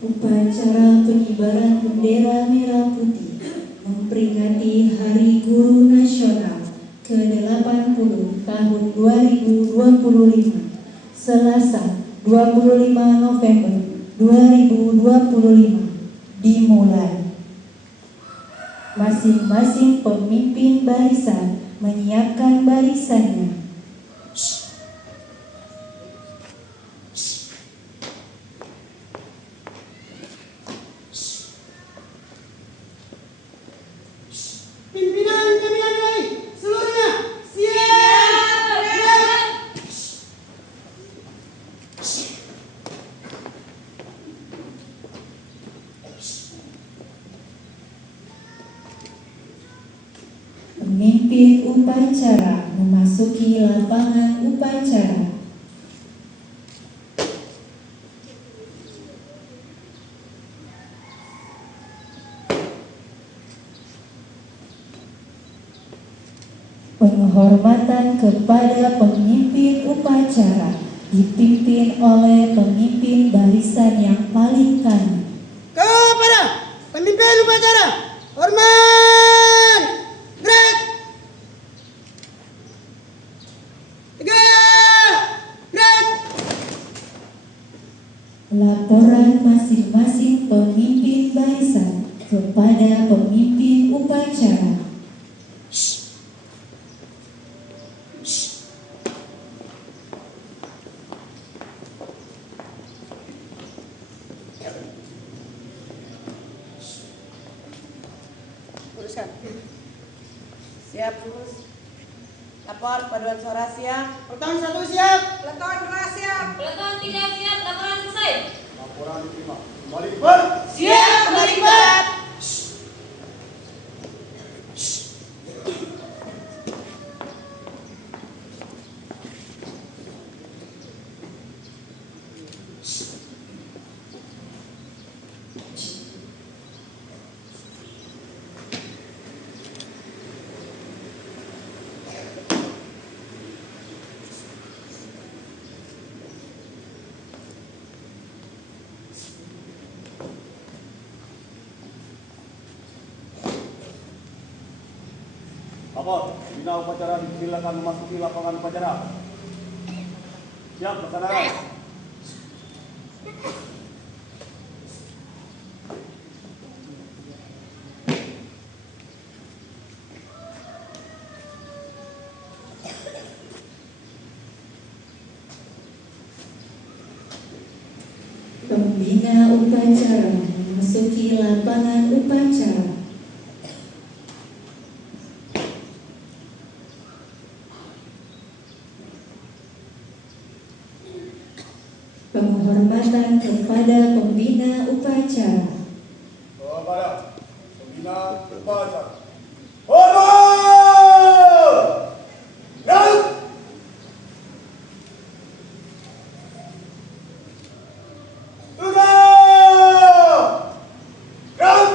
Upacara pengibaran bendera merah putih memperingati Hari Guru Nasional ke-80 tahun 2025 Selasa 25 November 2025 dimulai. Masing-masing pemimpin barisan menyiapkan barisannya. Pemimpin upacara memasuki lapangan upacara. Penghormatan kepada pemimpin upacara dipimpin oleh pemimpin barisan yang paling kanan. Kepada pemimpin upacara, hormat! Gerak! 3, gerak! Laporan masing-masing pemimpin barisan kepada pemimpin upacara. Siap, terus. Lapor paduan suara siap. Peleton 1 siap. Peleton 2 siap. Peleton 3 siap, laporan selesai. Laporan diterima. Kembali ber. Siap, kembali ber. Lapor, bina upacara dipersilakan memasuki lapangan upacara. Siap, laksanakan. Pembina upacara memasuki lapangan upacara. Penghormatan kepada pembina upacara. Kepada pembina upacara. Hormat! Gerak! Gerak! Gerak!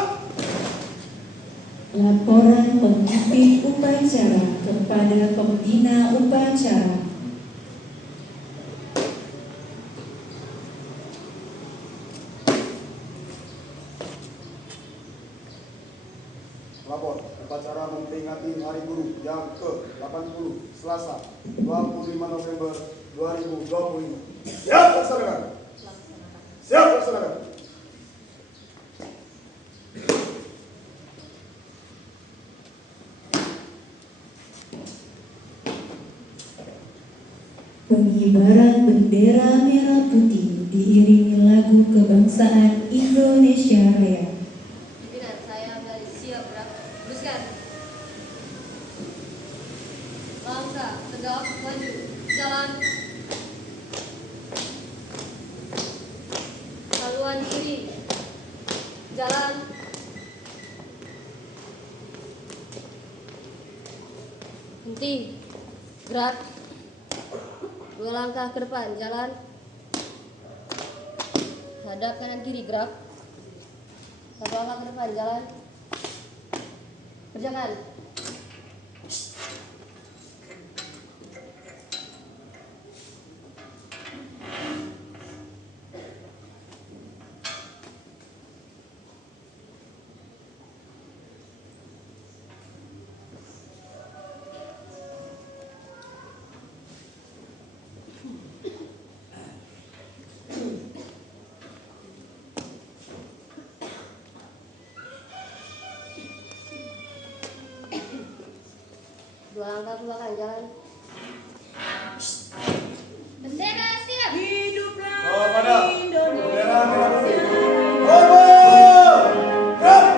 Laporan pemimpin upacara kepada pembina upacara. Lapor, upacara memperingati Hari Guru yang ke-80 Selasa 25 November 2025. Siap laksanakan. Siap laksanakan. Pengibaran bendera merah putih diiringi lagu kebangsaan Indonesia Raya. Pimpinan, saya kembali siap gerak. Teruskan. Langkah, tegap, maju, jalan. Haluan kiri, jalan. Henti, gerak. 2 langkah ke depan, jalan. Hadap kanan kiri, gerak. 1 langkah ke depan, jalan. Kerjakan. Dua langkah ke belakang, jalan. Bendera siap. Kepada bendera merah putih. Lapor. Gerak.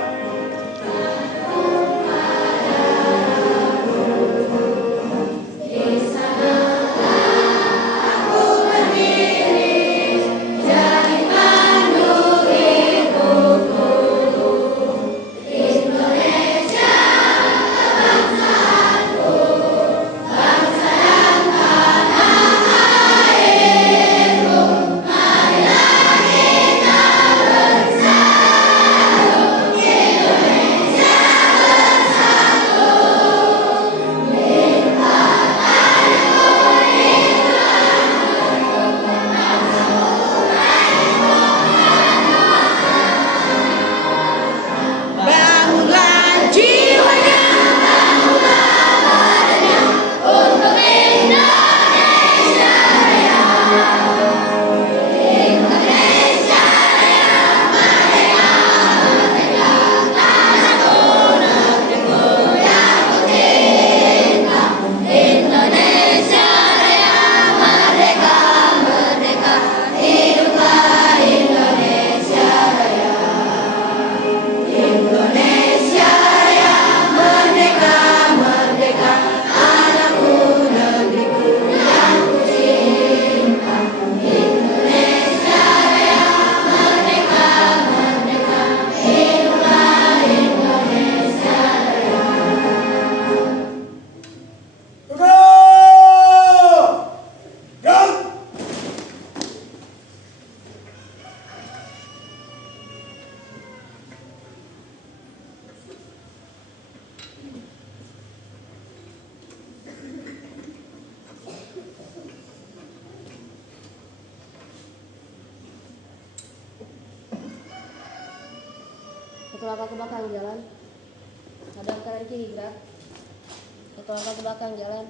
Bangunlah jiwanya, Untuk Indonesia Raya. Indonesia Raya, merdeka, merdeka, tanahku, negeriku yang ku cinta. Indonesia Raya, merdeka, merdeka, hiduplah Indonesia Raya. Indonesia Raya, merdeka, merdeka, tanahku, negeriku yang ku cinta. Indonesia Raya, merdeka, merdeka, hiduplah Indonesia Raya. Gerak. Gerak. Satu langkah ke belakang, jalan. Hadap kanan kiri, gerak. 1 langkah ke belakang, jalan.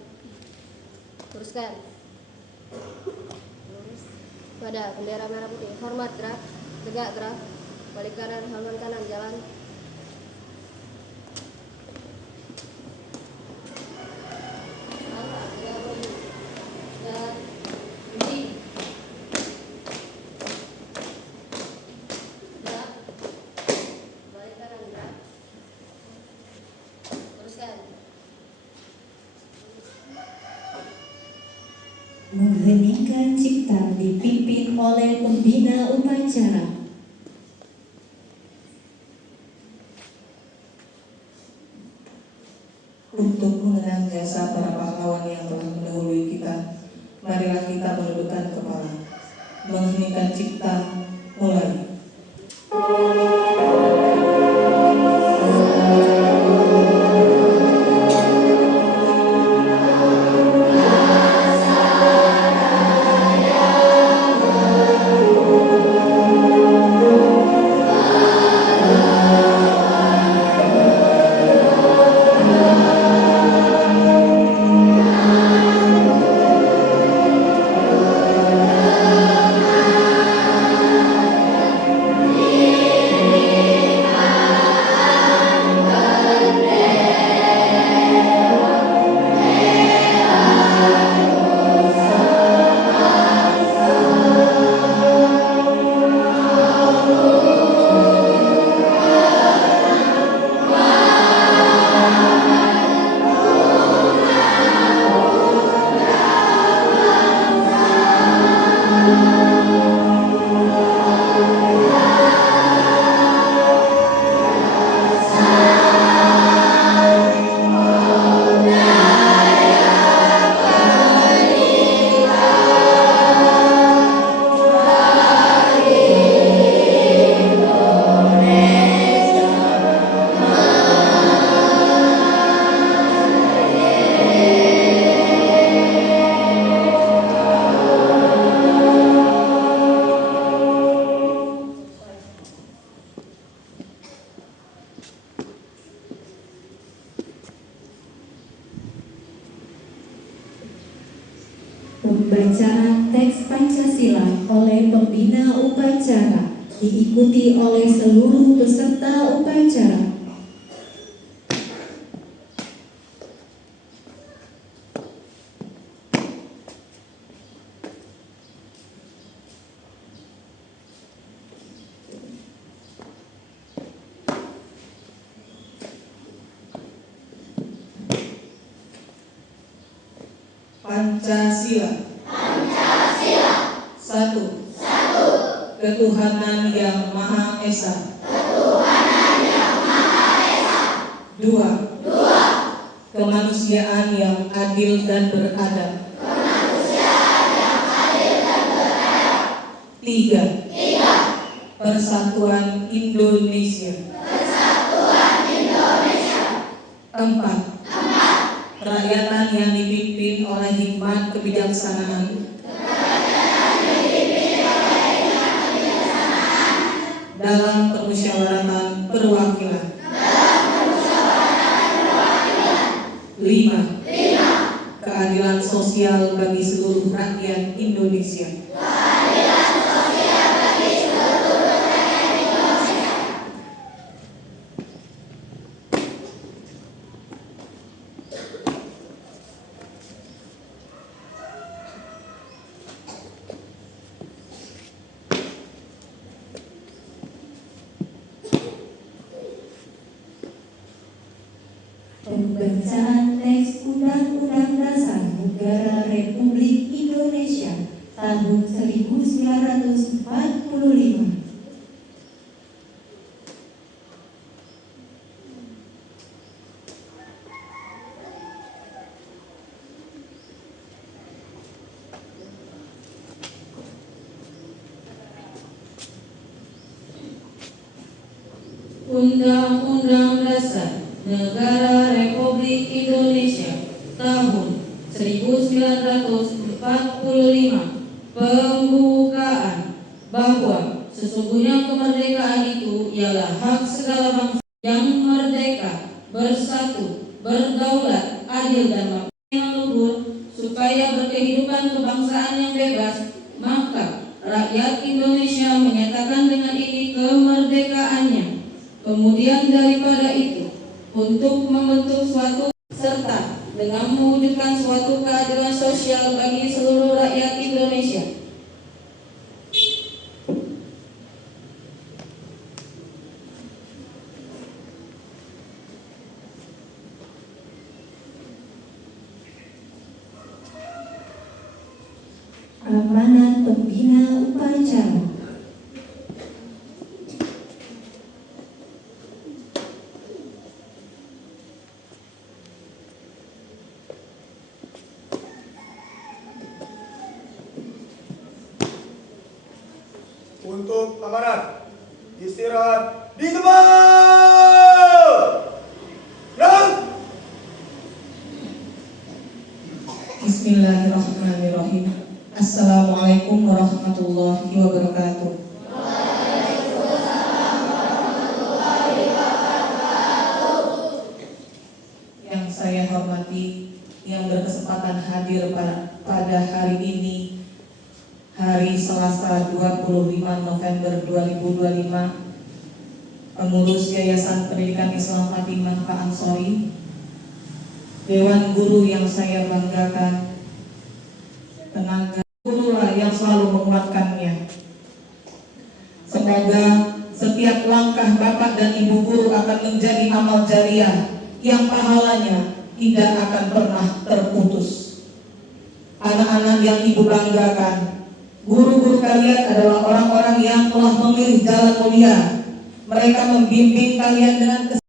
Teruskan. Lurus. Pada bendera merah putih. Hormat, gerak. Tegak, gerak. Balik kanan, haluan kanan, jalan. Langkah, tegak, maju. Jalan. Henti. Gerak. Balik kanan, gerak. Teruskan. Mengheningkan cipta dipimpin oleh pembina upacara. Untuk mengenang jasa para pahlawan yang telah mendahului kita, marilah kita menundukkan kepala. Mengheningkan cipta, mulai. Pembacaan teks Pancasila oleh pembina upacara diikuti oleh seluruh peserta upacara. Pancasila. Pancasila. 1. Ketuhanan yang Maha Esa. Ketuhanan yang Maha Esa. 2. Kemanusiaan yang adil dan beradab. Kemanusiaan yang adil dan beradab. 3. Persatuan Indonesia. Persatuan Indonesia. 4. Kerakyatan yang dipimpin oleh hikmat kebijaksanaan. Dalam permusyawaratan perwakilan. 5. Keadilan sosial bagi seluruh rakyat Indonesia. Pembacaan teks Undang-Undang Dasar Negara Republik Indonesia tahun 1945. Undang-Undang Dasar Negara Republik Indonesia tahun 1945 pembukaan bahwa sesungguhnya kemerdekaan itu ialah hak segala bangsa yang merdeka, bersatu, berdaulat, adil dan yang luhur, supaya berkehidupan kebangsaan yang bebas. Maka rakyat Indonesia menyatakan dengan ini kemerdekaannya. Kemudian daripada itu, untuk membentuk suatu serta dengan mewujudkan suatu keadilan sosial bagi seluruh rakyat Indonesia. Amanat pembina upacara. Untuk amanat, istirahat di tempat. Gerak. Bismillahirrahmanirrahim. Assalamualaikum warahmatullahi wabarakatuh. Yang saya hormati, yang berkesempatan hadir pada hari ini, hari Selasa 25 November 2025, pengurus Yayasan Pendidikan Islam Fatimah Pak Ansori, Dewan Guru yang saya banggakan, tenaga gurulah yang selalu menguatkannya. Semoga setiap langkah Bapak dan Ibu guru akan menjadi amal jariah yang pahalanya tidak akan pernah terputus. Anak-anak yang Ibu banggakan, guru-guru kalian adalah orang-orang yang telah memilih jalan mulia. Mereka membimbing kalian dengan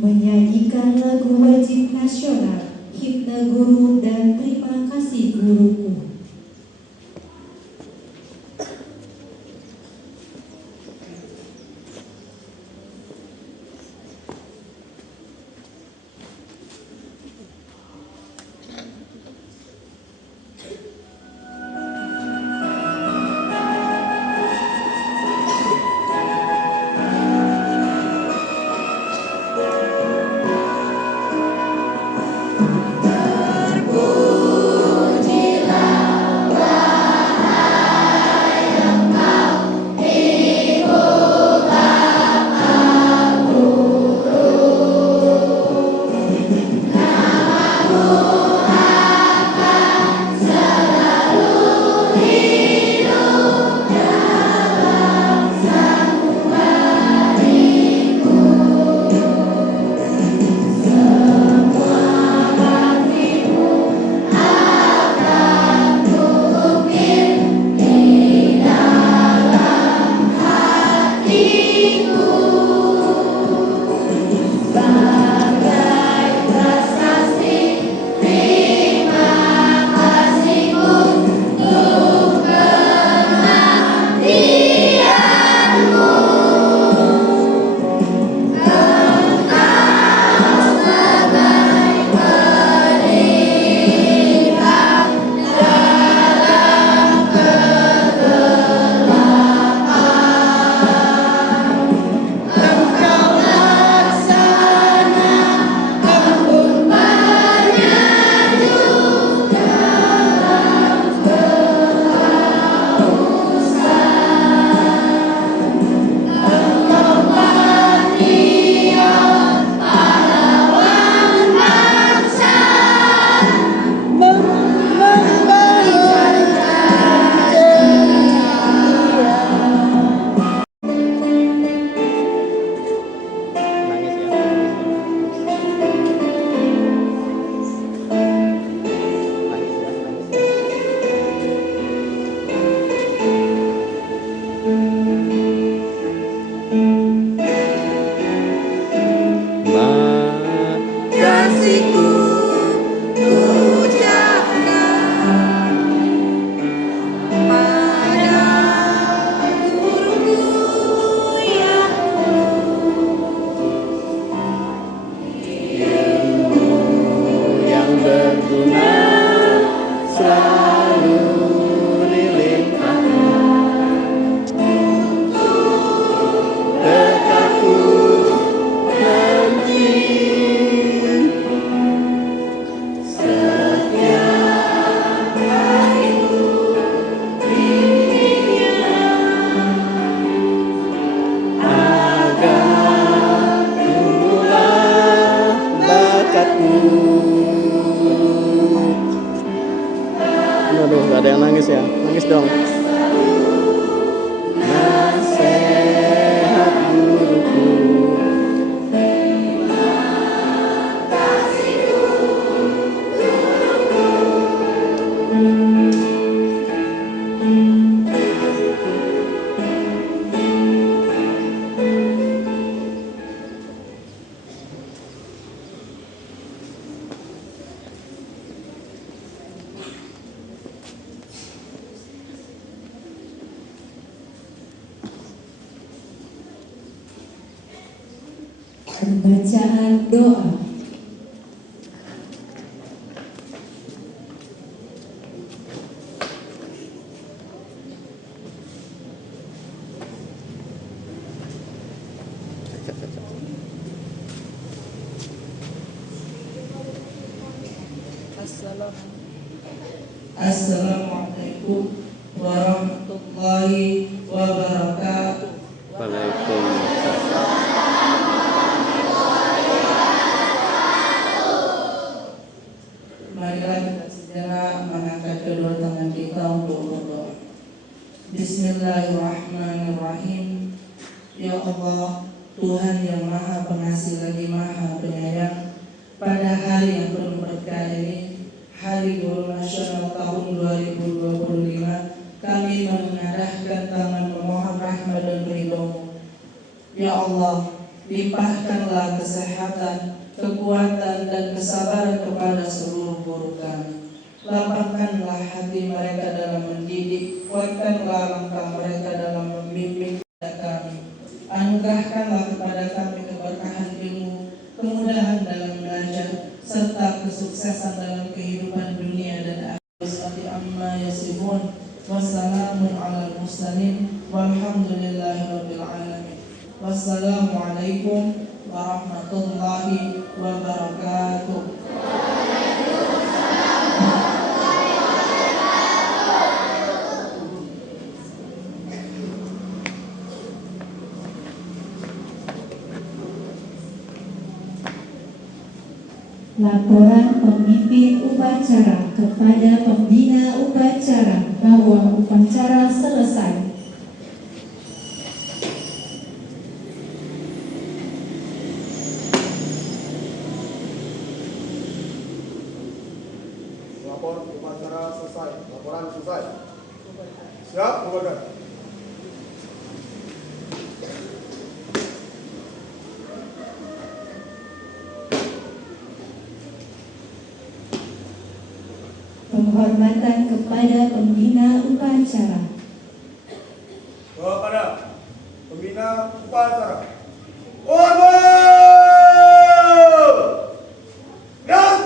menyanyikan lagu wajib nasional, himne guru dan terima kasih guruku. yang nangis ya. Nangis dong. Nasihat guruku. Pembacaan doa. Assalamualaikum warahmatullahi wabarakatuh. Waalaikumsalam. Marilah kita segera mengangkat kedua tangan kita untuk berdoa. Bismillahirrahmanirrahim. Ya Allah, Tuhan yang Maha Pengasih lagi Maha Penyayang, pada hari yang penuh berkah ini, Hari Guru Nasional tahun 2025, kami menengadahkan tangan memohon rahmat dan ridho-Mu. Ya Allah, limpahkanlah kesehatan, kekuatan dan kesabaran kepada seluruh guru kami. Lapangkanlah hati mereka dalam mendidik, kuatkanlah langkah mereka dalam membimbing kami. Anugerahkanlah kepada kami keberkahan ilmu, kemudahan dalam belajar, serta kesuksesan dalam kehidupan dunia dan akhirat. Amma yasifun, wassalamun ala mursalin, walhamdulillahirabbil alamin. Wassalamualaikum warahmatullahi wabarakatuh. Laporan pemimpin upacara kepada pembina upacara bahwa upacara selesai. Lapor upacara selesai. Laporan selesai. Siap, komandan. Penghormatan kepada pembina upacara. Kepada pembina upacara. Hormat! Dan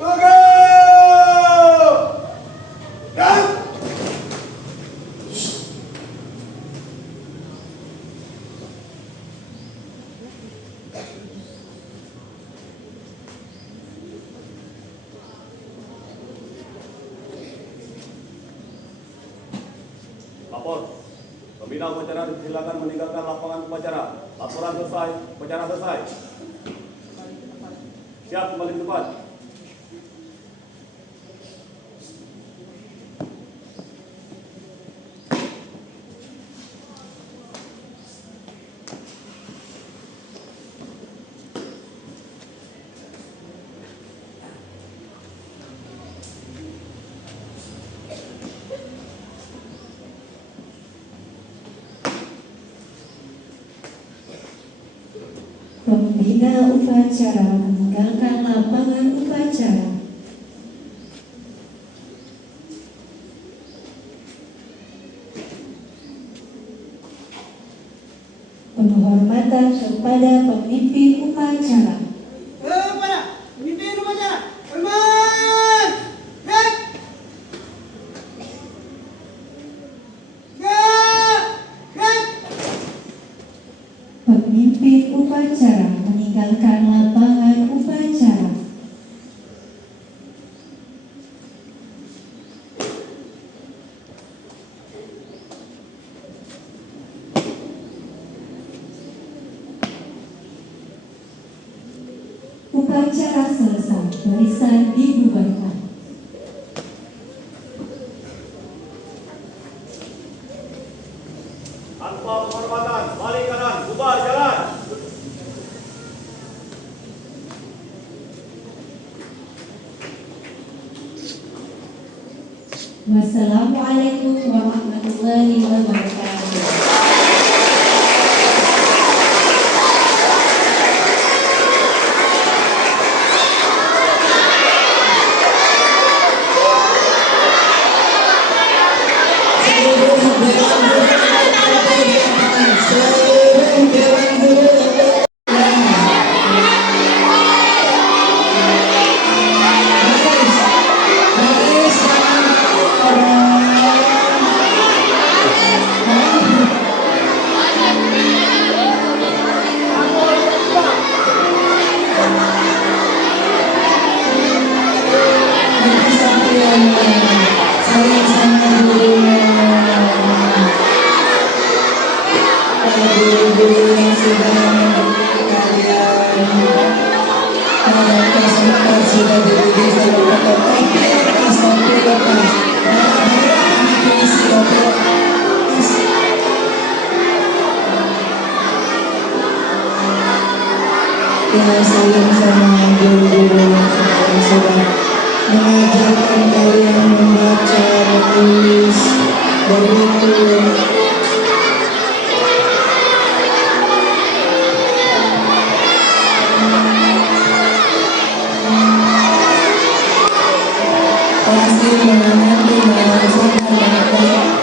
tegak! Dan Lapor. Pembina upacara silakan meninggalkan lapangan upacara. Laporan selesai. Upacara selesai. Siap kembali ke tempat. Pembina upacara meninggalkan lapangan upacara. Penghormatan kepada pemimpin upacara. Kepada pemimpin upacara, hormat! Gerak! Gerak! Pemimpin upacara meninggalkan lapangan upacara. Upacara selesai, barisan dibubarkan. Tanpa penghormatan, balik kanan, bubar jalan. Wassalamualaikum warahmatullahi wabarakatuh. Ya, salam sama guru-guru yang sudah mengajarkan kalian membaca, menulis, berhitung. Pasti mengerti merasakan banyak.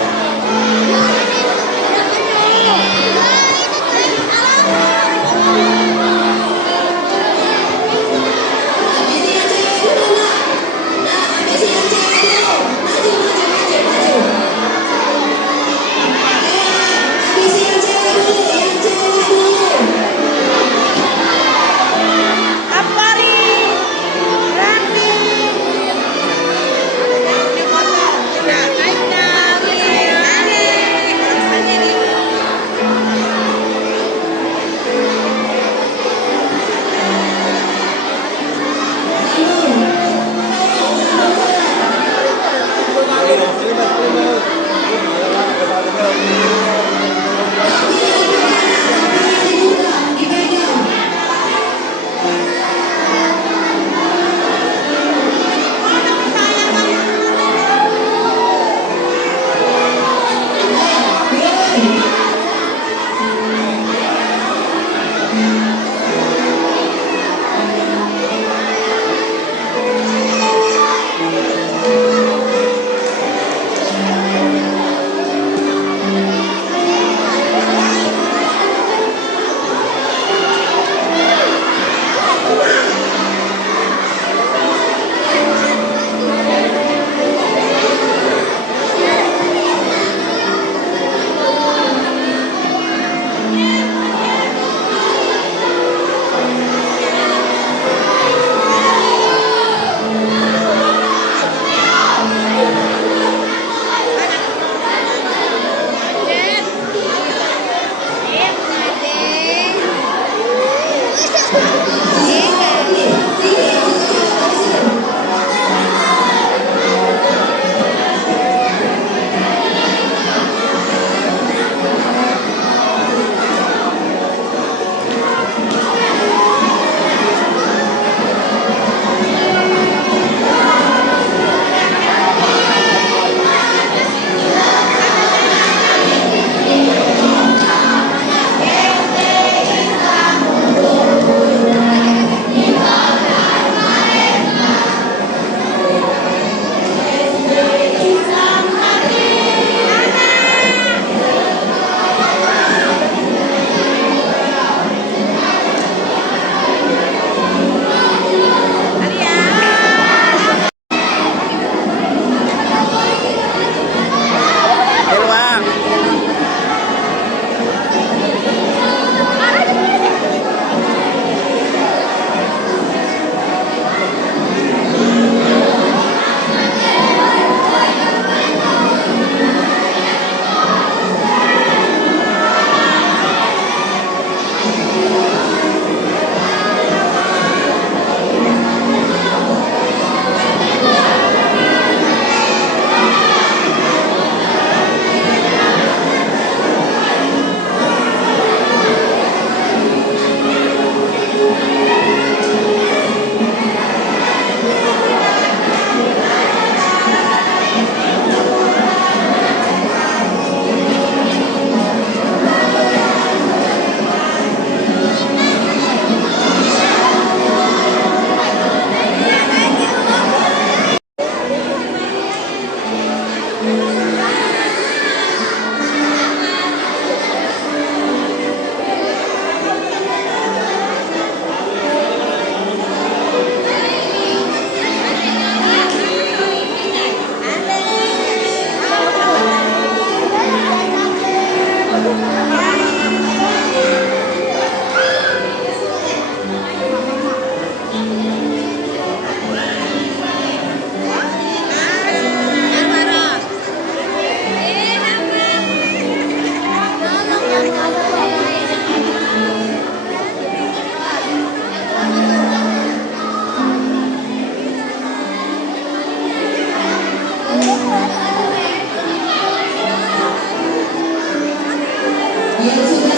Yang sudah